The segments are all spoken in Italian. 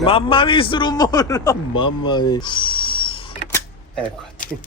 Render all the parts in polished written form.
Mamma mia, sto rumore! Mamma mia. Eccoti.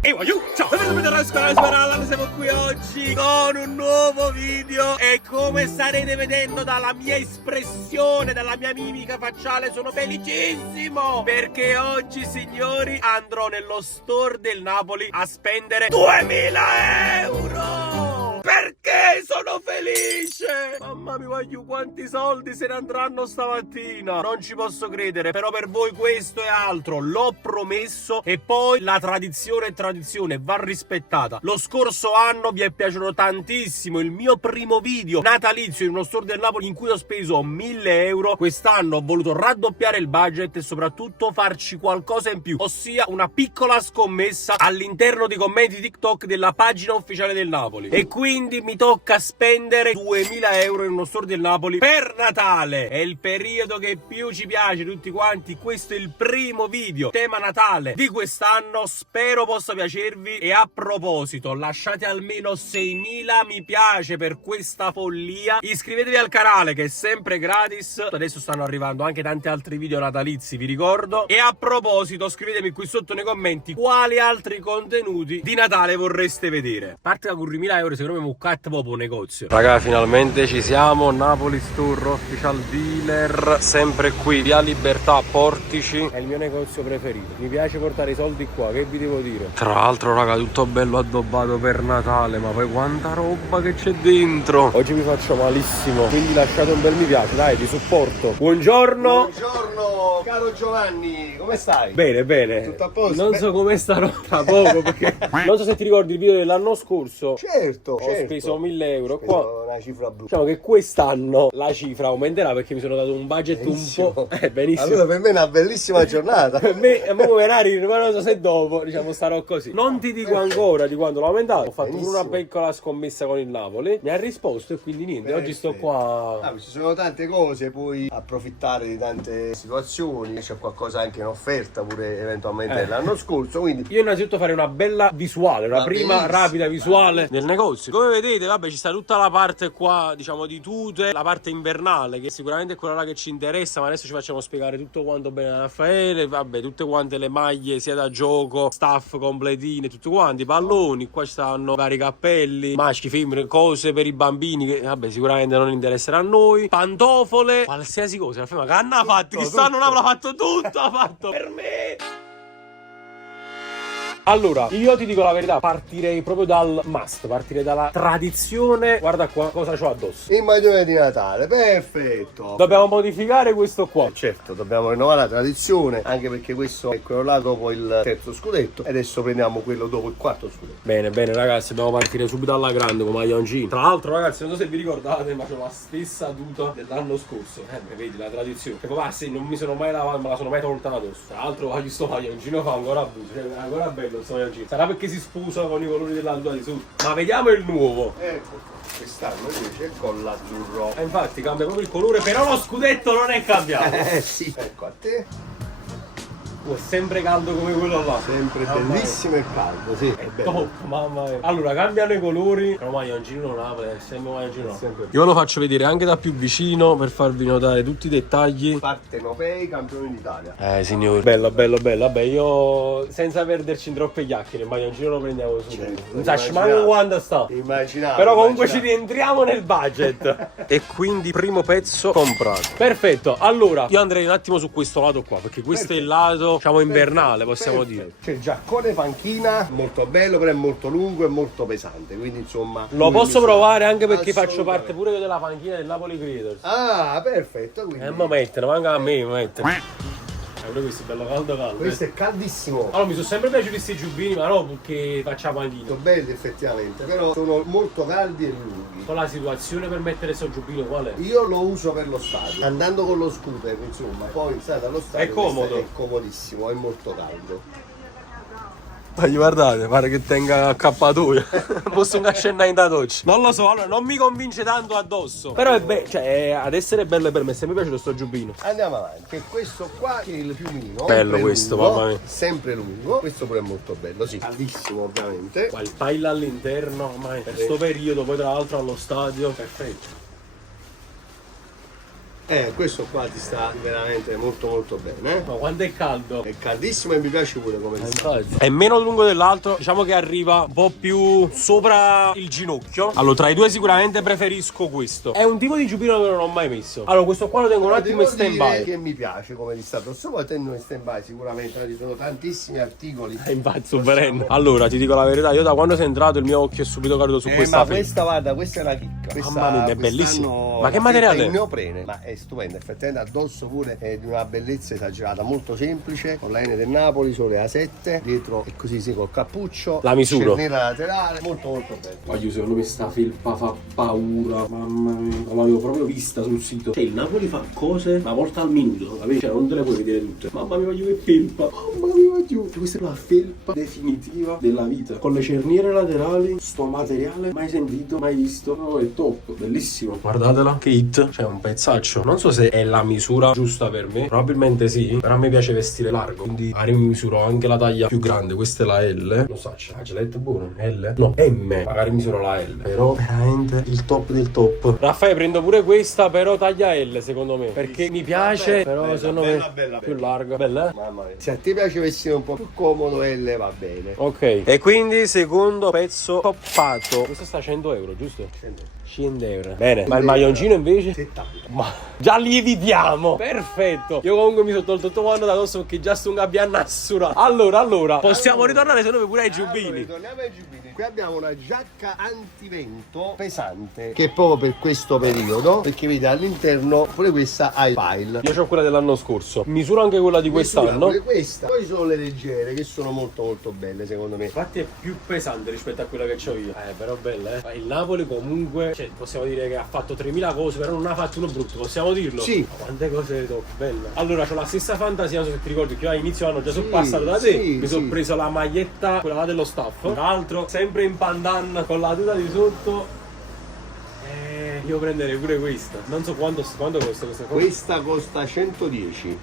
Ehi, ciao, benvenuti al canale Smeralda, siamo qui oggi con un nuovo video e come starete vedendo dalla mia espressione, dalla mia mimica facciale, sono felicissimo perché oggi, signori, andrò nello store del Napoli a spendere 2000 euro! Perché sono felice? Mamma mia, voglio quanti soldi se ne andranno stamattina. Non ci posso credere, però per voi questo è altro. L'ho promesso e poi la tradizione è tradizione, va rispettata. Lo scorso anno vi è piaciuto tantissimo il mio primo video natalizio in uno store del Napoli in cui ho speso 1000 euro. Quest'anno ho voluto raddoppiare il budget e soprattutto farci qualcosa in più, ossia una piccola scommessa all'interno dei commenti TikTok della pagina ufficiale del Napoli. E quindi mi tocca spendere 2000 euro in uno store del Napoli per Natale. È il periodo che più ci piace tutti quanti. Questo è il primo video tema Natale di quest'anno, spero possa piacervi. E a proposito, lasciate almeno 6000 mi piace per questa follia. Iscrivetevi al canale che è sempre gratis. Adesso stanno arrivando anche tanti altri video natalizi, vi ricordo. E a proposito, scrivetemi qui sotto nei commenti quali altri contenuti di Natale vorreste vedere. A parte da 1000 euro, secondo me muccat proprio un negozio. Raga, finalmente ci siamo. Napoli Store Official Dealer, sempre qui via Libertà Portici. È il mio negozio preferito, mi piace portare i soldi qua, che vi devo dire. Tra l'altro, raga, tutto bello addobbato per Natale, ma poi quanta roba che c'è dentro. Oggi vi faccio malissimo, quindi lasciate un bel mi piace, dai, vi supporto. Buongiorno. Buongiorno, caro Giovanni, come stai? Bene, bene. Tutto a posto? Non so come starò tra poco perché non so se ti ricordi il video dell'anno scorso. Certo, Ho speso 1000 euro qua. Una cifra brutta. Diciamo che quest'anno la cifra aumenterà perché mi sono dato un budget Benissimo. un po'. Benissimo. Allora per me è una bellissima giornata. Per me è come Ferrari, ma non so se dopo, diciamo, starò così. Non ti dico ancora di quando l'ho aumentato. Ho fatto pure una piccola scommessa con il Napoli. Mi ha risposto e quindi niente. Oggi sto qua. Ci sono tante cose, puoi approfittare di tante situazioni. C'è qualcosa anche in offerta pure eventualmente dell'anno scorso. Quindi Io innanzitutto farei una bella visuale, una prima benissimo. rapida visuale del negozio. Come vedete, vabbè, ci sta tutta la parte qua, diciamo, di tute, la parte invernale, che sicuramente è quella là che ci interessa, ma adesso ci facciamo spiegare tutto quanto bene da Raffaele. Vabbè, tutte quante le maglie, sia da gioco, staff completine, tutti quanti, palloni, qua ci stanno vari cappelli, maschi, femmine, cose per i bambini, che vabbè, sicuramente non interesserà a noi, pantofole, qualsiasi cosa. Ma che hanno fatto? Quest'anno non l'ha fatto tutto, ha fatto per me. Allora, io ti dico la verità, partirei proprio dal must, partirei dalla tradizione. Guarda qua cosa c'ho addosso. il maglione di Natale, perfetto. Dobbiamo modificare questo qua. Certo, dobbiamo rinnovare la tradizione, anche perché questo è quello là dopo il terzo scudetto e adesso prendiamo quello dopo il quarto scudetto. Bene, bene ragazzi, dobbiamo partire subito alla grande con maglioncini. Tra l'altro ragazzi, non so se vi ricordate, ma c'ho la stessa tuta dell'anno scorso. Vedi la tradizione. E poi sì, non mi sono mai lavato, me la sono mai tolta addosso. Tra l'altro voglio sto maglioncino fa ancora abuso, cioè è ancora bello sto maglioncino. Sarà perché si spusa con i colori della tuta di su. Ma vediamo il nuovo. Ecco, quest'anno invece con l'azzurro. Infatti cambia proprio il colore, però lo scudetto non è cambiato. Sì. Ecco a te. È sempre caldo come quello là. Sempre bellissimo e caldo, sì. È bello. Top, mamma mia. Allora cambiano i colori. Però maglioncino Napoli, è sempre maglioncino. Sempre. Io lo faccio vedere anche da più vicino per farvi notare tutti i dettagli. Partenopei, campioni d'Italia. Signori. Bello, bello, bello. Vabbè, io senza perderci in troppe chiacchiere, il maglioncino lo prendiamo subito. Certo, Non sai manco quando sta. Immaginate. Però comunque ci rientriamo nel budget. E quindi primo pezzo comprato. Perfetto. Allora, io andrei un attimo su questo lato qua, perché questo è il lato, diciamo, invernale, possiamo dire. C'è il giaccone panchina, molto bello, però è molto lungo e molto pesante, quindi insomma Lo posso provare anche perché faccio Assolutamente. parte pure io della panchina del Napoli Creators. Ah, perfetto, quindi Ma mettono, manca a me, mi mettono. Pure questo è bello caldo caldo. questo è caldissimo. Allora, mi sono sempre piaciuti questi giubbini, ma no perché facciamo panchina. Sono belli effettivamente, però sono molto caldi e lunghi. Con la situazione per mettere sto giubbino qual è? Io lo uso per lo stadio, andando con lo scooter, insomma, poi state allo stadio. È comodo. È comodissimo, è molto caldo. Guardate, pare che tenga accappatoio. Posso scendere in da doccia. Non lo so, allora non mi convince tanto addosso. Però è bello, cioè ad essere bello per me, se mi piace sto giubbino. Andiamo avanti, e questo qua che è il piumino. Bello sempre questo, lungo, mamma mia. sempre lungo. Questo pure è molto bello, sì, caldissimo ovviamente. Qua il tile all'interno, ormai per sto periodo, poi tra l'altro allo stadio, perfetto. Questo qua ti sta veramente molto molto bene. Ma quando è caldo? È caldissimo e mi piace pure come sta. È meno lungo dell'altro, diciamo che arriva un po' più sopra il ginocchio. Allora, tra i due sicuramente preferisco questo. È un tipo di giubbino che non ho mai messo. Allora, questo qua lo tengo un attimo in stand by. Che mi piace come ti sta addosso, poi tengo in stand by sicuramente, ci sono tantissimi articoli. Infatti, super. Allora, ti dico la verità, io da quando sei entrato il mio occhio è subito caduto su questa ma felpa. questa, guarda, questa è una chicca. Mamma mia, è bellissima. Ma che materiale? È il neoprene, ma è stupenda, effettivamente addosso pure è di una bellezza esagerata, molto semplice, con la N del Napoli, sole A7, dietro è così sì col cappuccio, la misura cerniera laterale, molto molto bello. Voglio, secondo me sta felpa fa paura, mamma mia, non l'avevo proprio vista sul sito. Cioè il Napoli fa cose una volta al minuto, capisci? Cioè non te le puoi vedere tutte. Mamma mia, voglio che felpa, mamma mia, voglio. Questa è la felpa definitiva della vita, con le cerniere laterali, sto materiale mai sentito, mai visto. No, è top, bellissimo. Guardatela, che hit, cioè un pezzaccio. Non so se è la misura giusta per me, probabilmente sì, però a me piace vestire largo, quindi magari mi misuro anche la taglia più grande. Questa è la L, lo so, c'è la Gillette buono, L? No, M, magari misuro la L, però veramente il top del top. Raffaele, prendo pure questa, però taglia L secondo me, perché mi piace, però bella, secondo bella, me bella, più bella. larga. Bella, eh? Mamma mia. Se a te piace vestire un po' più comodo, L va bene. Ok, e quindi secondo pezzo toppato. Questo sta a 100 euro, giusto? 100 euro. Bene, ma il maglioncino invece? 70. Ma già lievitiamo. Perfetto. Io comunque mi sono tolto tutto quanto da addosso perché già sto un gabbianassura. Allora possiamo ritornare secondo me pure ai giubbini. Torniamo ai giubbini. Qui abbiamo una giacca antivento pesante, che è proprio per questo periodo, perché vedi all'interno pure questa ha il file. Io ho quella dell'anno scorso. Misuro anche quella di quest'anno. Pure questa. Poi sono le leggere, che sono molto molto belle secondo me. Infatti è più pesante rispetto a quella che ho io. Però bella, eh. Ma il Napoli comunque, cioè, possiamo dire che ha fatto 3000 cose, però non ha fatto uno brutto, possiamo dirlo? Sì. Ma quante cose top, bella. Allora, c'ho la stessa fantasia, non so se ti ricordi, che io a inizio anno già sono passato da te. Mi sono preso la maglietta, quella là dello staff. Tra l'altro, sempre in pandan con la tuta di sotto. Io prenderei pure questa. Non so quanto costa questa cosa. Questa costa 110.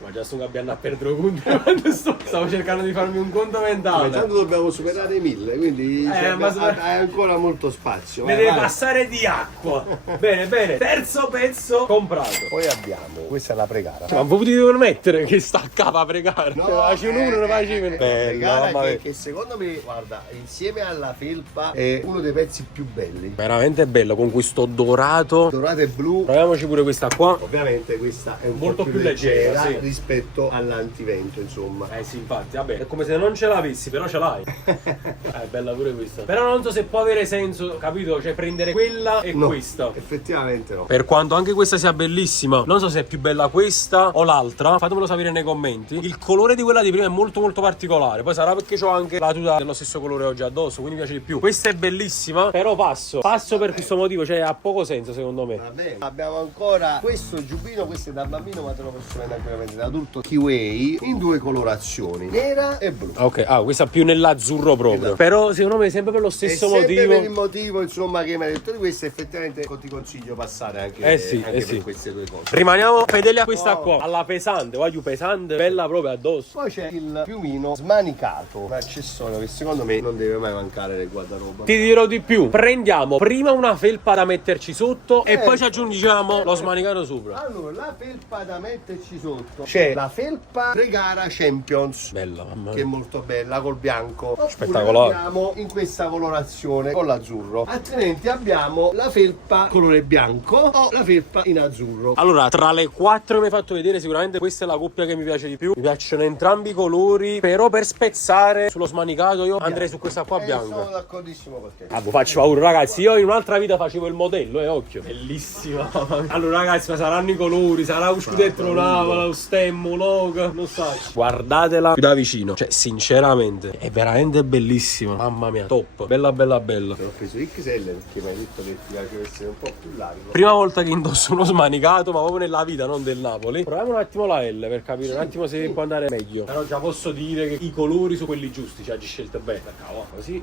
Ma già sto gabbiando a perdere punti quando stavo cercando di farmi un conto mentale. Intanto dobbiamo superare i 1000, quindi hai ancora molto spazio. Ne deve passare di acqua. Bene, terzo pezzo comprato. Poi abbiamo, questa è la pregara. Ma voi potete permettere che sta a capo a pregare? No, faccio uno, ne faccio uno. Pregara che secondo me, guarda, insieme alla felpa è uno dei pezzi più belli. Veramente bello, con questo dorato. Dorato e blu. Proviamoci pure questa qua. Ovviamente questa è un molto po' più leggera, sì, rispetto all'antivento, insomma. Sì, infatti, vabbè, è come se non ce l'avessi, però ce l'hai. È bella pure questa. Però non so se può avere senso, capito? Cioè prendere quella e questa. Effettivamente no. Per quanto anche questa sia bellissima, non so se è più bella questa o l'altra. Fatemelo sapere nei commenti. Il colore di quella di prima è molto molto particolare. Poi sarà perché ho anche la tuta dello stesso colore oggi addosso, quindi mi piace di più. Questa è bellissima, però passo per questo motivo, cioè ha poco senso secondo me. Va bene. Abbiamo ancora questo giubbino, questo è da bambino, ma te lo posso vendere anche veramente da adulto, Kiwi, in due colorazioni, nera e blu. Ok, questa più nell'azzurro proprio. Esatto. Però secondo me sempre per lo stesso motivo. Per il motivo, insomma, che mi hai detto di questo, effettivamente ti consiglio passare anche, per queste due cose. Rimaniamo fedeli a questa qua, alla pesante, voglio pesante, bella proprio addosso. Poi c'è il piumino smanicato, un accessorio che secondo me non deve mai mancare nel guardaroba. Ti dirò di più, prendiamo prima una felpa da metterci sotto e poi ci aggiungiamo lo smanicato sopra. Allora, la felpa da metterci sotto, c'è la felpa Pregara Champions, bella, mamma mia, che è molto bella, col bianco. Spettacolare. Abbiamo in questa colorazione con l'azzurro, altrimenti abbiamo la felpa colore bianco o la felpa in azzurro. Allora, tra le quattro che mi hai fatto vedere, sicuramente questa è la coppia che mi piace di più. Mi piacciono entrambi i colori, però per spezzare sullo smanicato io andrei su questa qua bianca. Sono d'accordissimo con te. Faccio paura, ragazzi. Io in un'altra vita facevo il modello, occhio. Bellissima. Allora, ragazzi, ma saranno i colori, sarà un scudetto, lo stemmo, logo, non so. Guardatela più da vicino. Cioè, sinceramente, è veramente bellissima. Mamma mia, top. Bella, bella, bella. Ho preso XL perché mi hai detto che ti piace essere un po' più largo. Prima volta che indosso uno smanicato, ma proprio nella vita, non del Napoli. Proviamo un attimo la L per capire un attimo se può andare meglio. Però già posso dire che i colori sono quelli giusti, cioè, hai scelte bene. Cavolo, così.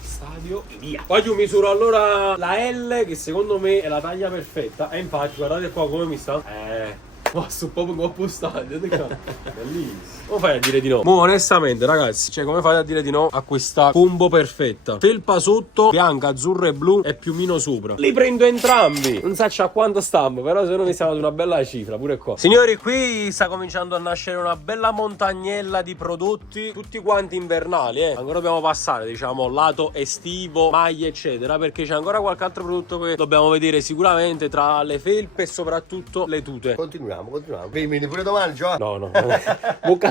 Stadio e via. Poi io misuro allora la L, che secondo me è la taglia perfetta. E infatti guardate qua come mi sta. Ma sto proprio come postare, bellissimo. Come fai a dire di no? Mo onestamente ragazzi, cioè come fai a dire di no a questa combo perfetta? Felpa sotto, bianca, azzurra e blu e piumino sopra. Li prendo entrambi. Non so a quanto stiamo, però secondo me stiamo ad una bella cifra pure qua. Signori, qui sta cominciando a nascere una bella montagnella di prodotti, tutti quanti invernali, Ancora dobbiamo passare, diciamo, lato estivo, maglie eccetera, perché c'è ancora qualche altro prodotto che dobbiamo vedere sicuramente tra le felpe e soprattutto le tute. Continuiamo. Vieni pure domani, Giovanni. No.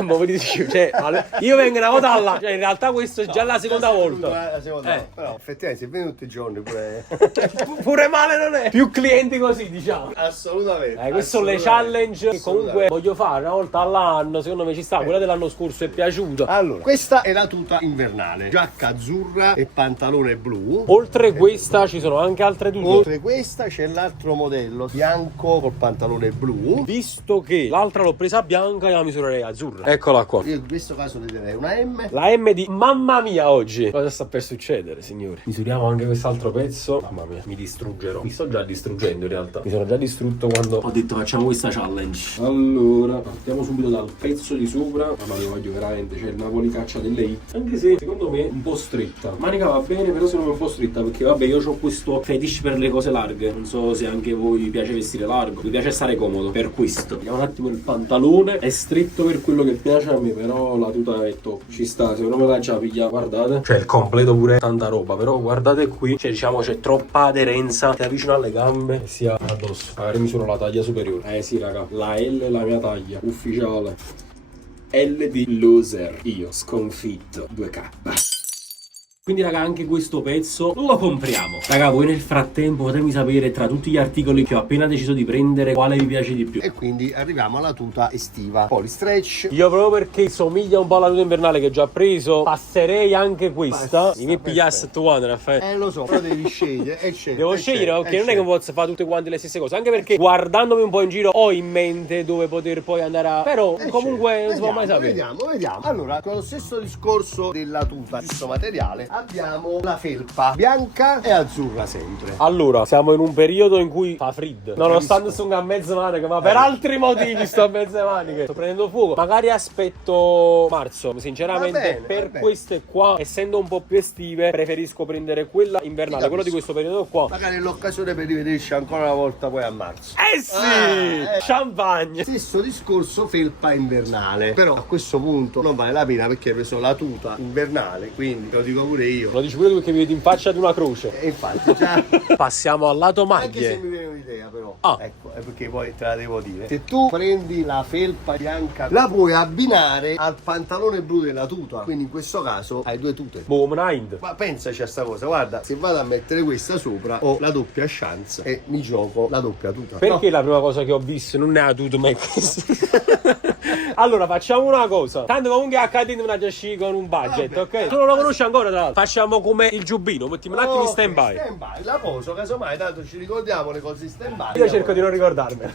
Mo vi dicevo, cioè, io vengo una volta alla. Cioè, in realtà questo è già la seconda volta. La seconda. Però effettivamente se vieni tutti i giorni pure. Pure male non è. Più clienti così, diciamo. Assolutamente. Queste sono le challenge che comunque voglio fare una volta all'anno. Secondo me ci sta. Quella dell'anno scorso è piaciuta. Allora, questa è la tuta invernale. Giacca azzurra e pantalone blu. Oltre questa ci sono anche altre tute. Oltre questa c'è l'altro modello bianco col pantalone blu. Visto che l'altra l'ho presa bianca, io la misurerei azzurra. Eccola qua. Io in questo caso le darei una M. La M di mamma mia oggi. Cosa sta per succedere, signori? Misuriamo anche quest'altro pezzo. Mamma mia, mi distruggerò. Mi sto già distruggendo in realtà. Mi sono già distrutto quando ho detto facciamo questa challenge. Allora, partiamo subito dal pezzo di sopra. Mamma mia, voglio veramente, c'è il Napoli caccia delle hit. Anche se secondo me un po' stretta. Manica va bene, però secondo me un po' stretta, perché vabbè, io ho questo fetish per le cose larghe. Non so se anche voi vi piace vestire largo. Mi piace stare comodo. Per questo. Vediamo un attimo il pantalone. È stretto per quello che piace a me, però la tuta è top. Ci sta, secondo me la già piglia. Guardate. Cioè il completo pure tanta roba. Però guardate qui. Cioè diciamo c'è troppa aderenza. Ti avvicino alle gambe e sia addosso. Magari mi sono la taglia superiore. Sì raga. La L è la mia taglia. Ufficiale. L di loser. Io sconfitto 2K. Quindi raga, anche questo pezzo lo compriamo. Raga, voi nel frattempo fatemi sapere tra tutti gli articoli che ho appena deciso di prendere quale vi piace di più. E quindi arriviamo alla tuta estiva. Polystretch. Io proprio perché somiglia un po' alla tuta invernale che ho già preso, passerei anche questa. Mi pigliasse tu quando Raffaele. Lo so, però devi scegliere. Devo scegliere, ok, non è che posso fare tutte quante le stesse cose. Anche perché guardandomi un po' in giro ho in mente dove poter poi andare a. Però comunque non si può mai sapere. Vediamo. Allora, con lo stesso discorso della tuta, stesso materiale, abbiamo la felpa bianca e azzurra sempre. Allora, siamo in un periodo in cui fa freddo. Nonostante sono a mezze maniche, ma per altri motivi sto a mezze maniche. Sto prendendo fuoco. Magari aspetto marzo. Sinceramente, per queste qua, essendo un po' più estive, preferisco prendere quella invernale, quello di questo periodo qua. Magari l'occasione per rivederci ancora una volta poi a marzo. Champagne. Stesso discorso felpa invernale. Però a questo punto non vale la pena perché ho preso la tuta invernale, quindi te lo dico pure io. Lo dici pure tu che mi vedi in faccia di una croce. E infatti già. Passiamo al lato maglie. Anche se mi viene un'idea però. Ecco, è perché poi te la devo dire. Se tu prendi la felpa bianca, la puoi abbinare al pantalone blu della tuta. Quindi in questo caso hai due tute. Ma pensaci a sta cosa, guarda, se vado a mettere questa sopra ho la doppia chance e mi gioco la doppia tuta. Perché la prima cosa che ho visto non è la tuta, ma è questa. Allora facciamo una cosa. Tanto comunque accadendo una già con un budget, ok? Tu non lo conosci ancora tra l'altro. Facciamo come il giubbino, mettiamo un attimo in stand by. La poso, casomai, tanto ci ricordiamo le cose in stand by. Io cerco di non ricordarmene.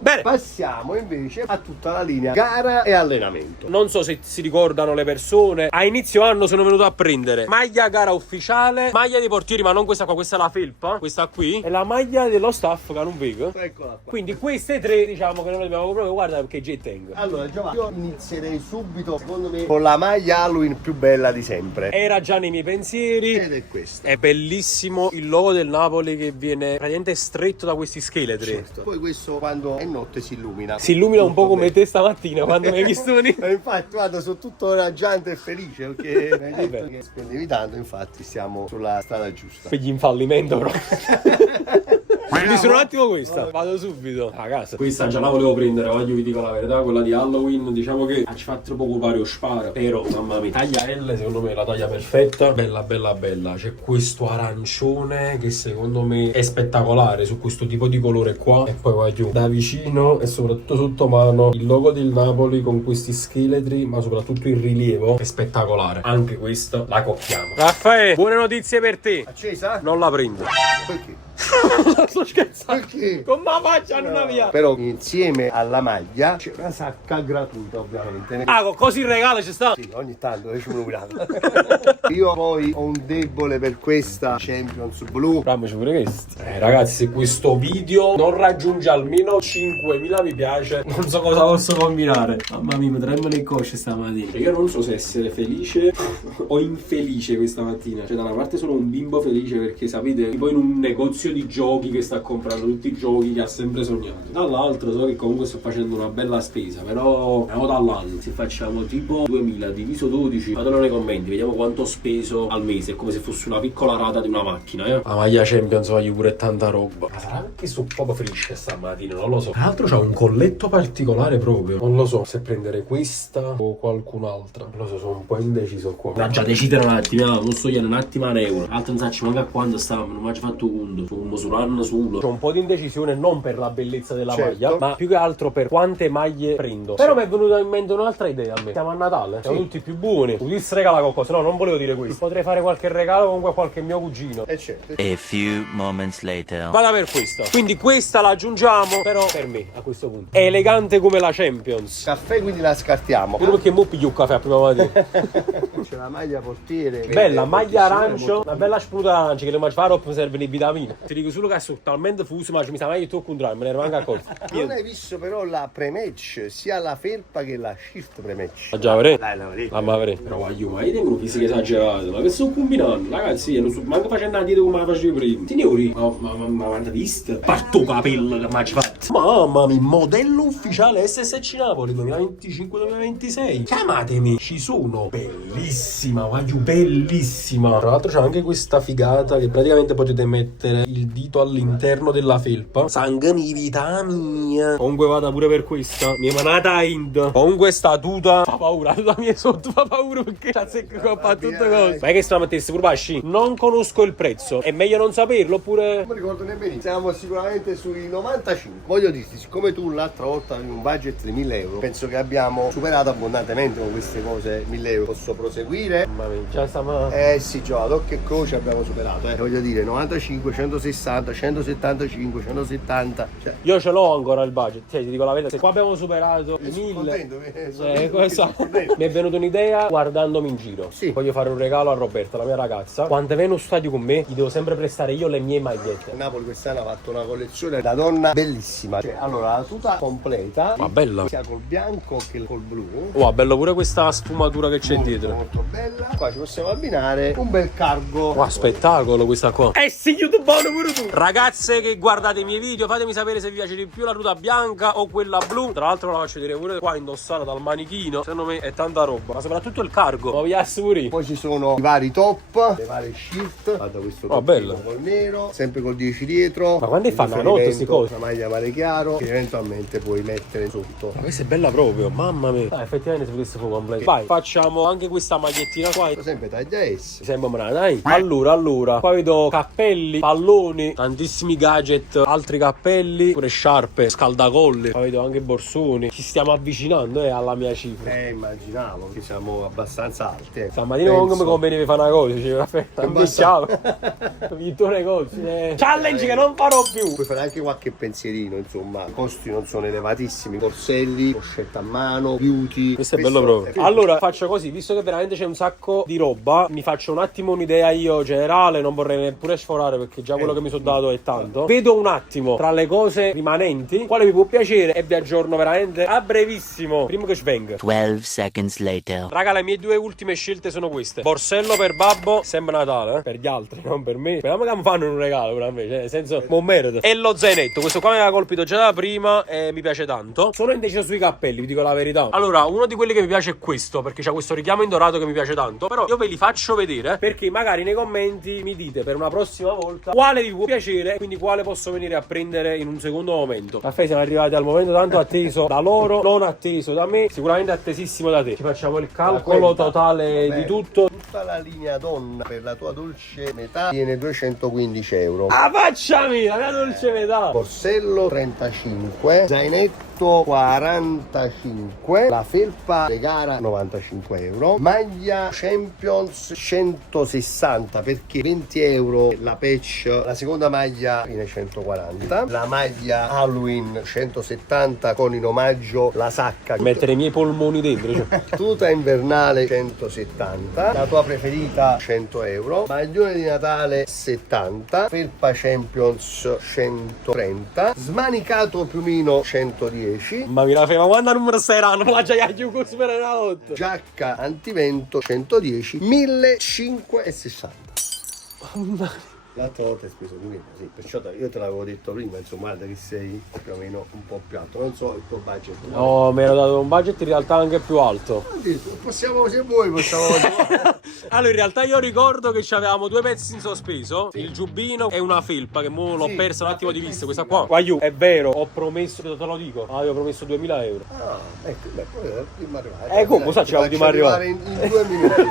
Bene, passiamo invece a tutta la linea gara e allenamento. Non so se si ricordano le persone. A inizio anno sono venuto a prendere maglia gara ufficiale, maglia dei portieri, ma non questa qua, questa è la felpa. Questa qui è la maglia dello staff che non vedo. Eccola qua. Quindi queste tre diciamo che non le dobbiamo comprare, guarda perché già tengo. Allora Giovanni, io inizierei subito secondo me con la maglia Halloween più bella di sempre. Era già nei miei pensieri. Ed è questa. È bellissimo il logo del Napoli che viene praticamente stretto da questi scheletri. Certo. Poi questo quando è notte si illumina. Si illumina un po' come te stamattina quando mi hai visto lì. Infatti guarda, sono tutto raggiante e felice perché mi hai detto che spendevi tanto, infatti siamo sulla strada giusta. Figli in fallimento però. Mi sono un attimo questa, vado subito a casa. Questa già la volevo prendere, voglio vi dico la verità, quella di Halloween, diciamo che ci fa troppo vario sparo, però mamma mia, taglia L secondo me è la taglia perfetta, bella bella bella. C'è questo arancione che secondo me è spettacolare su questo tipo di colore qua, e poi voglio da vicino e soprattutto sotto mano il logo del Napoli con questi scheletri, ma soprattutto il rilievo è spettacolare. Anche questa la coppiamo. Raffaele, buone notizie per te. Accesa? Non la prendo. Perché? sto scherzando. Perché? Con ma faccia una via. Però insieme alla maglia c'è una sacca gratuita, ovviamente. Ah, così il regalo ci sta. Sì, ogni tanto facciamo un regalo. Io poi ho un debole per questa Champions Blue. Rammoci pure questo. Ragazzi, se questo video non raggiunge almeno 5.000 mi piace, non so cosa posso combinare. Mamma mia, mi tremano le cosce stamattina. Io non so se essere felice o infelice questa mattina. Cioè, da una parte sono un bimbo felice perché sapete, tipo in un negozio di giochi che sta comprando tutti i giochi che ha sempre sognato. Dall'altro so che comunque sto facendo una bella spesa, però andiamo dall'anno. Se facciamo tipo 2000 diviso 12, fatelo nei commenti, vediamo quanto ho speso al mese. È come se fosse una piccola rata di una macchina, La maglia Champions voglio pure tanta roba. Ma sarà anche sto proprio felice stamattina, non lo so. Tra l'altro c'ha un colletto particolare proprio. Non lo so se prendere questa o qualcun'altra. Non lo so, sono un po' indeciso qua. Da già decidere un attimo, non sto chiedendo un attimo a euro. Altro non so manca quando stavamo, non mi ha fatto conto. Sono su un anno solo. C'ho un po' di indecisione non per la bellezza della maglia, ma più che altro per quante maglie prendo. Però mi è venuta in mente un'altra idea a me. Siamo a Natale, siamo tutti più buoni. Tu ti regala qualcosa, no, non volevo dire questo. Potrei fare qualche regalo comunque a qualche mio cugino. Certo. A few moments later. Vado per questa. Quindi questa la aggiungiamo, però per me a questo punto è elegante come la Champions. Caffè, quindi la scartiamo. Pure perché mo piglio un caffè a prima mattina. C'è la maglia portiere. Bella, maglia arancio, una bella spunta arancia che le mangi fare mi serve le vitamine. Ti dico solo che sono talmente fuso, ma mi sa meglio tu contrario, me ne ero anche accorto. Non hai visto però la pre-match, sia la felpa che la shift pre-match. La già avrei? Dai, la vedete. La ma avrei. Però voglio, ma io tengo fisica esagerata, ma che sto combinando? Ragazzi, io non sto manco facendo la dieta come la facevo prima. Signori, ma avete visto? Parto capello che mi hai fatto. Mamma mia, modello ufficiale SSC Napoli 2025-2026. Chiamatemi, ci sono. Bellissima, voglio, bellissima. Tra l'altro c'è anche questa figata che praticamente potete mettere il dito all'interno della felpa. Sangue mi vita mia. Comunque vada pure per questa. Mi è manata Ind. Comunque sta tuta fa paura. La tuta mia sotto fa paura perché c'ha secco che fa tutte cose. Ma è che se la mettessi pure basci? Non conosco il prezzo. È meglio non saperlo oppure. Non mi ricordo nemmeno. Siamo sicuramente sui 95. Voglio dirti, siccome tu l'altra volta avevi un budget di 1000 euro, penso che abbiamo superato abbondantemente con queste cose 1000 euro. Posso proseguire? Mamma mia, già stiamo. Sì, già, ad occhio e croce abbiamo superato. Voglio dire, 95, 160, 175, 170. Cioè. Io ce l'ho ancora il budget. Cioè, ti dico la verità, se qua abbiamo superato i 1000. Contento, Mi è venuta un'idea guardandomi in giro. Sì. Voglio fare un regalo a Roberta, la mia ragazza. Quando viene allo stadio con me, gli devo sempre prestare io le mie magliette. Napoli quest'anno ha fatto una collezione da donna bellissima. Cioè, allora, la tuta completa. Ma bella. Sia col bianco che col blu. Wow, bello pure questa sfumatura che c'è Molto, dietro. molto bella. Qua ci possiamo abbinare un bel cargo. Wow, spettacolo questa qua. Sì, YouTube buono pure tu. Ragazze che guardate i miei video, fatemi sapere se vi piace di più la tuta bianca o quella blu. Tra l'altro la faccio vedere pure qua indossata dal manichino. Secondo me è tanta roba. Ma soprattutto il cargo. Ma vi assicuri. Poi ci sono i vari top, le varie shift. Guarda questo top bello. col nero, sempre col 10 dietro. Ma quando fanno la notte queste cose? Una maglia mare chiaro che eventualmente puoi mettere sotto. Ma questa è bella proprio, mamma mia. Effettivamente su questo fu completo. Vai, facciamo anche questa magliettina qua. Sempre taglia S. Mi sembra brava, dai. Allora. Qua vedo cappelli, palloni, tantissimi gadget, altri cappelli, pure sciarpe, scaldacolli. Qua vedo anche borsoni. Ci stiamo avvicinando alla mia cifra. Immaginavo che siamo abbastanza alti. Stamattina comunque mi conveniva fare una cosa, dicevo, caffè, ciao. Ho vinto un negozio. Challenge che non farò più. Puoi fare anche qualche pensierino, insomma. I costi non sono elevatissimi. Borselli, pochette a mano, beauty. Questo è bello proprio. Allora faccio così, visto che veramente c'è un sacco di roba, mi faccio un attimo un'idea io generale, non vorrei neppure sforare perché già quello che mi sono dato è tanto. Vedo un attimo tra le cose rimanenti quale mi può piacere e vi aggiorno veramente a brevissimo, prima che svenga. 12 seconds later. Raga, le mie due ultime scelte sono queste. Borsello per babbo, sembra Natale, per gli altri, non per me. Speriamo che mi fanno un regalo per me, cioè nel senso, buon merito. E lo zainetto, questo qua mi aveva colpito già da prima e mi piace tanto. Sono indeciso sui cappelli, vi dico la verità. Allora, uno di quelli che mi piace è questo, perché c'ha questo richiamo in dorato che mi piace tanto. Però io ve li faccio vedere, perché magari nei commenti mi dite per una prossima volta quale vi può piacere, quindi quale posso venire a prendere in un secondo momento. Caffè, siamo arrivati al momento tanto atteso da loro, non atteso da me, sicuramente attesissimo da te. Ci facciamo il calcolo totale di tutto. Tutta la linea donna per la tua dolce metà viene 215 euro. Ah, facciami la mia dolce metà. Borsello 35, zainetto 145, la felpa de gara 95 euro, maglia Champions 160 perché 20 euro la patch, la seconda maglia fine 140, la maglia Halloween 170 con in omaggio la sacca, Mettere i miei polmoni dentro, cioè. tuta invernale 170, la tua preferita 100 euro, maglione di Natale 70, felpa Champions 130, smanicato piumino 110, Ma mi la fai, ma quando numero saranno? La già con super una volta. giacca antivento 110, 1560. L'altra volta hai speso di meno, sì, perciò io te l'avevo detto prima, insomma, guarda che sei più o meno un po' più alto, non so il tuo budget. No, mi ero dato un budget in realtà anche più alto. Possiamo, se vuoi, possiamo... Allora, in realtà io ricordo che avevamo due pezzi in sospeso, il giubbino e una felpa, che mo l'ho persa un attimo di vista, questa qua. Guagliù, è vero, ho promesso, te lo dico, avevo promesso 2000 euro. Ah, ecco, beh, poi prima arrivare. Come sa, ci prima arrivare? In 2 minuti.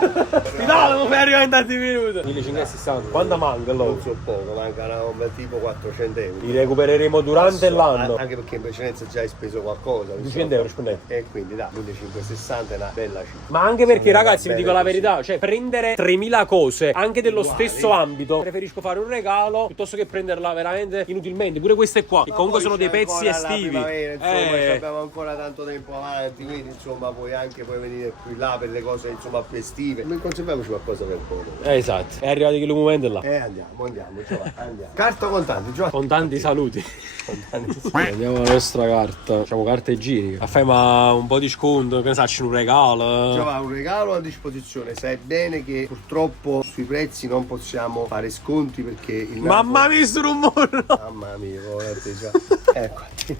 No, non mi arrivare in tanti minuti. 1560, quanto manca allora? Non so poco, mancano un bel tipo 400 euro. Li recupereremo durante l'anno. Anche perché in precedenza già hai speso qualcosa. 200 euro, spendete. E quindi da 1560 è una bella cifra. Ma anche perché, Sono ragazzi, vi belle dico la così. verità, cioè prendere 3000 cose anche dello Uguali. stesso ambito, preferisco fare un regalo piuttosto che prenderla veramente inutilmente. Pure queste qua, che Ma comunque poi sono dei c'è pezzi ancora la estivi. primavera, insomma, abbiamo ancora tanto tempo avanti, quindi insomma puoi anche venire qui là per le cose insomma più estive. Ma conserviamoci qualcosa per poi. Esatto, è arrivato quel momento là. Andiamo, Giovanni, andiamo. Carta contanti, Giovanni. Con tanti saluti. Contanti. Andiamo alla nostra carta. Facciamo carte igienica. A fare ma un po' di sconto, che ne so, un regalo. Giovanni, un regalo a disposizione. Sai bene che purtroppo sui prezzi non possiamo fare sconti perché il Mamma mia, sto rumore! Mamma mia, guardate già. Eccoti.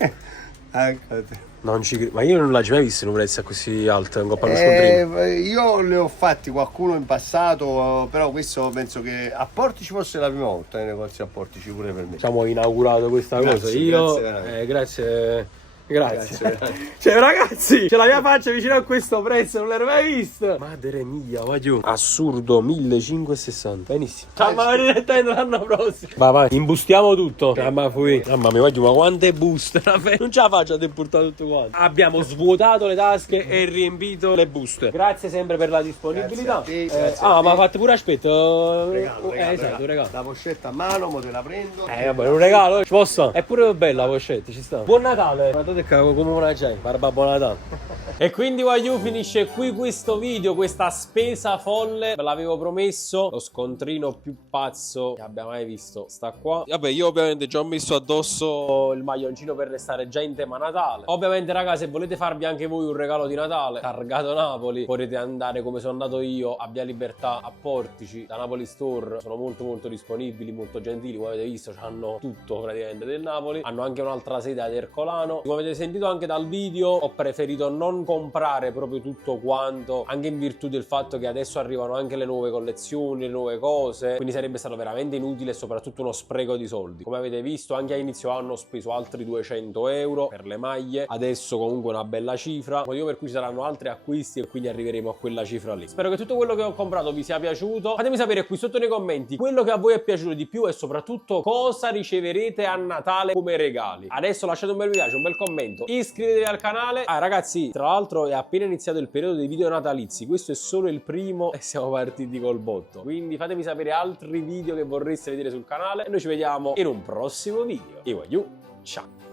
Eccoti. Non ci credo. Ma io non l'ho mai visto un prezzo così alto, un po' scontrino. Io ne ho fatti qualcuno in passato, però questo penso che a Portici fosse la prima volta nei negozi a Portici pure per me. Diciamo inaugurato questa Grazie, cosa. Io grazie veramente. grazie. Cioè, ragazzi, c'è la mia faccia vicino a questo prezzo, non l'ero mai vista. Madre mia, voglio. Assurdo, 1560. Benissimo. Ciao, ma direttamente l'anno prossimo. Vai, imbustiamo tutto. Mamma mia, voglio, ma quante buste. Non ce la faccio a te portare tutto quanto. Abbiamo svuotato le tasche e riempito le buste. Grazie sempre per la disponibilità. Grazie a te, grazie a ma te. ha fatto pure aspetto. Regalo. Esatto, un regalo. La pochetta a mano, mo te la prendo. Vabbè, un regalo, ci posso? È pure bella la pochetta, ci sta. Buon Natale! Guardate che come una c'è, barba buon Natale. E quindi voglio finisce qui questo video, questa spesa folle. Ve l'avevo promesso, lo scontrino più pazzo che abbia mai visto sta qua. Vabbè, io ovviamente già ho messo addosso il maglioncino per restare già in tema Natale. Ovviamente raga, se volete farvi anche voi un regalo di Natale, targato Napoli, potete andare come sono andato io a Via Libertà a Portici, da Napoli Store. Sono molto disponibili, molto gentili, come avete visto hanno tutto praticamente del Napoli. Hanno anche un'altra sede ad Ercolano. Come avete sentito anche dal video, ho preferito non comprare proprio tutto quanto, anche in virtù del fatto che adesso arrivano anche le nuove collezioni, le nuove cose, quindi sarebbe stato veramente inutile e soprattutto uno spreco di soldi. Come avete visto, anche a inizio anno ho speso altri 200 euro per le maglie, adesso comunque una bella cifra, motivo per cui ci saranno altri acquisti e quindi arriveremo a quella cifra lì. Spero che tutto quello che ho comprato vi sia piaciuto. Fatemi sapere qui sotto nei commenti quello che a voi è piaciuto di più e soprattutto cosa riceverete a Natale come regali. Adesso lasciate un bel mi piace, un bel commento, iscrivetevi al canale. Ragazzi, tra l'altro è appena iniziato il periodo dei video natalizi, questo è solo il primo e siamo partiti col botto, quindi fatemi sapere altri video che vorreste vedere sul canale e noi ci vediamo in un prossimo video. Io voglio, ciao!